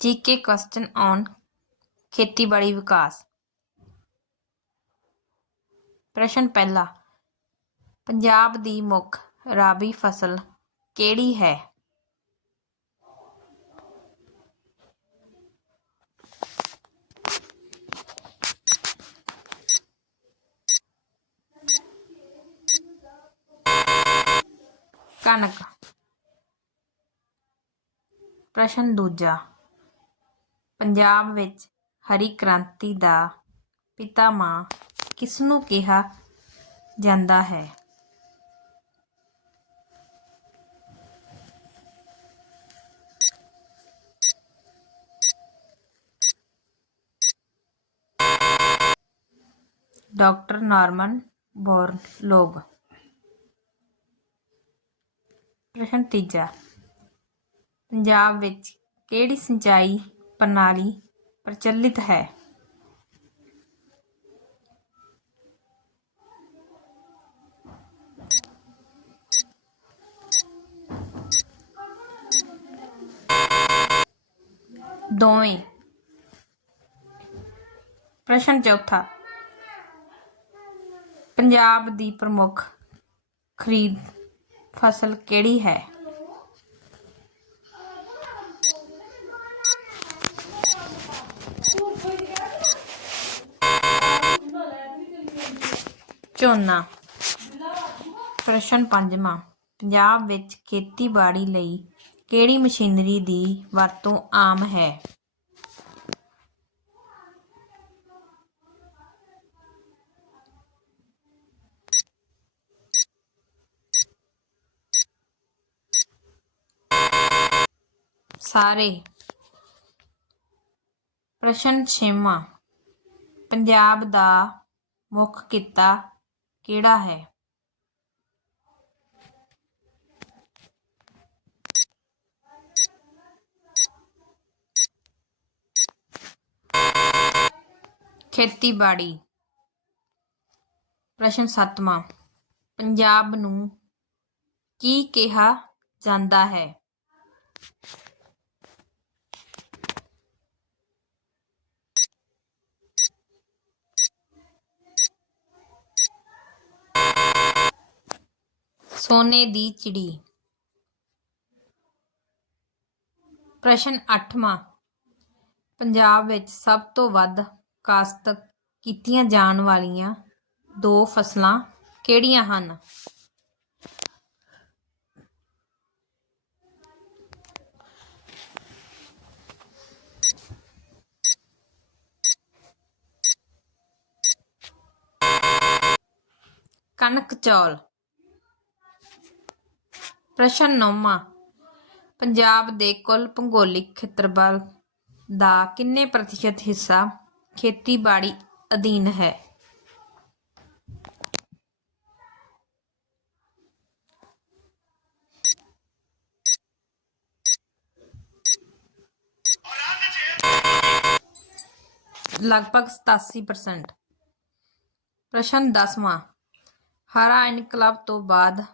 GK question on ਖੇਤੀਬਾੜੀ ਵਿਕਾਸ ਪ੍ਰਸ਼ਨ ਪਹਿਲਾ ਪੰਜਾਬ ਦੀ ਮੁੱਖ ਰਾਬੀ ਫਸਲ ਕਿਹੜੀ ਹੈ ਕਣਕ ਪ੍ਰਸ਼ਨ ਦੂਜਾ ਪੰਜਾਬ ਵਿੱਚ ਹਰੀ ਕ੍ਰਾਂਤੀ ਦਾ ਪਿਤਾਮਾ ਕਿਸਨੂੰ ਕਿਹਾ ਜਾਂਦਾ ਹੈ? ਡਾਕਟਰ ਨਾਰਮਨ ਬੋਰਲੋਗ ਪ੍ਰਸ਼ਨ ਤੀਜਾ, ਪੰਜਾਬ ਵਿੱਚ ਕਿਹੜੀ ਸਿੰਚਾਈ ਪ੍ਰਣਾਲੀ ਪ੍ਰਚਲਿਤ ਹੈ ਦੋਵੇਂ ਪ੍ਰਸ਼ਨ ਚੌਥਾ ਪੰਜਾਬ ਦੀ ਪ੍ਰਮੁੱਖ ਖਰੀਦ ਫਸਲ ਕਿਹੜੀ ਹੈ ਝੋਨਾ। ਪ੍ਰਸ਼ਨ ਪੰਜਵਾਂ, ਪੰਜਾਬ ਵਿੱਚ ਖੇਤੀਬਾੜੀ ਲਈ ਕਿਹੜੀ ਮਸ਼ੀਨਰੀ ਦੀ ਵਰਤੋਂ ਆਮ ਹੈ? ਸਾਰੇ। ਪ੍ਰਸ਼ਨ ਛੇਵਾਂ, ਪੰਜਾਬ ਦਾ ਮੁੱਖ ਕਿੱਤਾ ਕਿਹੜਾ ਹੈ? ਖੇਤੀਬਾੜੀ। ਪ੍ਰਸ਼ਨ ਸੱਤਵਾਂ ਪੰਜਾਬ ਨੂੰ ਕੀ ਕਿਹਾ ਜਾਂਦਾ ਹੈ? ਸੋਨੇ ਦੀ ਚਿੜੀ। ਪ੍ਰਸ਼ਨ 8ਵਾਂ ਪੰਜਾਬ ਵਿੱਚ ਸਭ ਤੋਂ ਵੱਧ ਕਾਸ਼ਤ ਕੀਤੀਆਂ ਜਾਣ ਵਾਲੀਆਂ ਦੋ ਫਸਲਾਂ ਕਿਹੜੀਆਂ ਹਨ? ਕਣਕ ਚੌਲ। ਪ੍ਰਸ਼ਨ ਨੌਵਾਂ। ਪੰਜਾਬ ਦੇ ਕੁੱਲ ਭੂਗੋਲਿਕ ਖੇਤਰਫਲ ਦਾ ਕਿੰਨੇ ਪ੍ਰਤੀਸ਼ਤ ਹਿੱਸਾ ਖੇਤੀਬਾੜੀ ਅਧੀਨ ਹੈ? ਲਗਭਗ 87% ਪ੍ਰਸ਼ਨ 10ਵਾਂ ਹਰਾ ਇਨਕਲਾਬ ਤੋਂ ਬਾਅਦ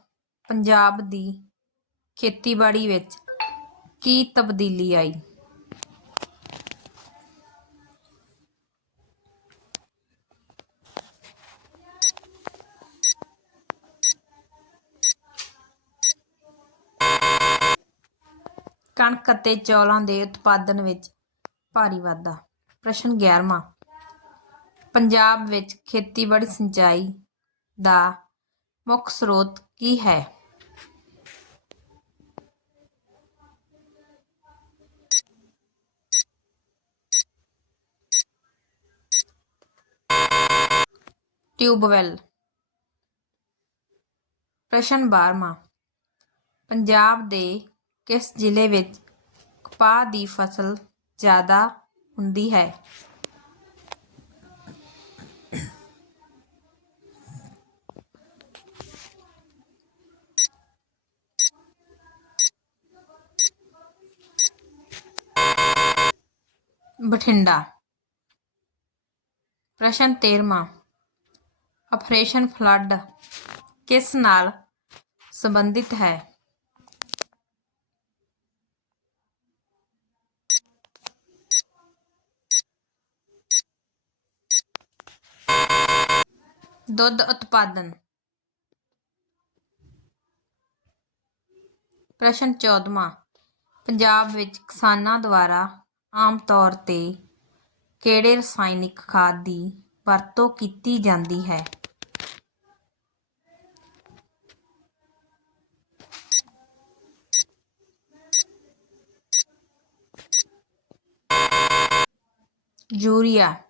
ਪੰਜਾਬ ਦੀ ਖੇਤੀਬਾੜੀ ਵਿੱਚ ਕੀ ਤਬਦੀਲੀ ਆਈ? ਕਣਕ ਅਤੇ ਚੌਲਾਂ ਦੇ ਉਤਪਾਦਨ ਵਿੱਚ ਭਾਰੀ ਵਾਧਾ। ਪ੍ਰਸ਼ਨ 11ਵਾਂ ਪੰਜਾਬ ਵਿੱਚ ਖੇਤੀਬਾੜੀ ਸਿੰਚਾਈ ਦਾ ਮੁੱਖ ਸਰੋਤ ਕੀ ਹੈ? ਟਿਊਬਵੈੱਲ। ਪ੍ਰਸ਼ਨ 12ਵਾਂ ਪੰਜਾਬ ਦੇ ਕਿਸ ਜ਼ਿਲ੍ਹੇ ਵਿੱਚ ਕਪਾਹ ਦੀ ਫਸਲ ਜ਼ਿਆਦਾ ਹੁੰਦੀ ਹੈ? ਬਠਿੰਡਾ। ਪ੍ਰਸ਼ਨ 13ਵਾਂ ਆਪਰੇਸ਼ਨ ਫਲੱਡ ਕਿਸ ਨਾਲ ਸੰਬੰਧਿਤ ਹੈ? ਦੁੱਧ ਉਤਪਾਦਨ। ਪ੍ਰਸ਼ਨ 14ਵਾਂ ਪੰਜਾਬ ਵਿੱਚ ਕਿਸਾਨਾਂ ਦੁਆਰਾ ਆਮ ਤੌਰ ਤੇ ਕਿਹੜੇ ਰਸਾਇਣਿਕ ਖਾਦ ਦੀ ਵਰਤੋਂ ਕੀਤੀ ਜਾਂਦੀ ਹੈ? જુરિયા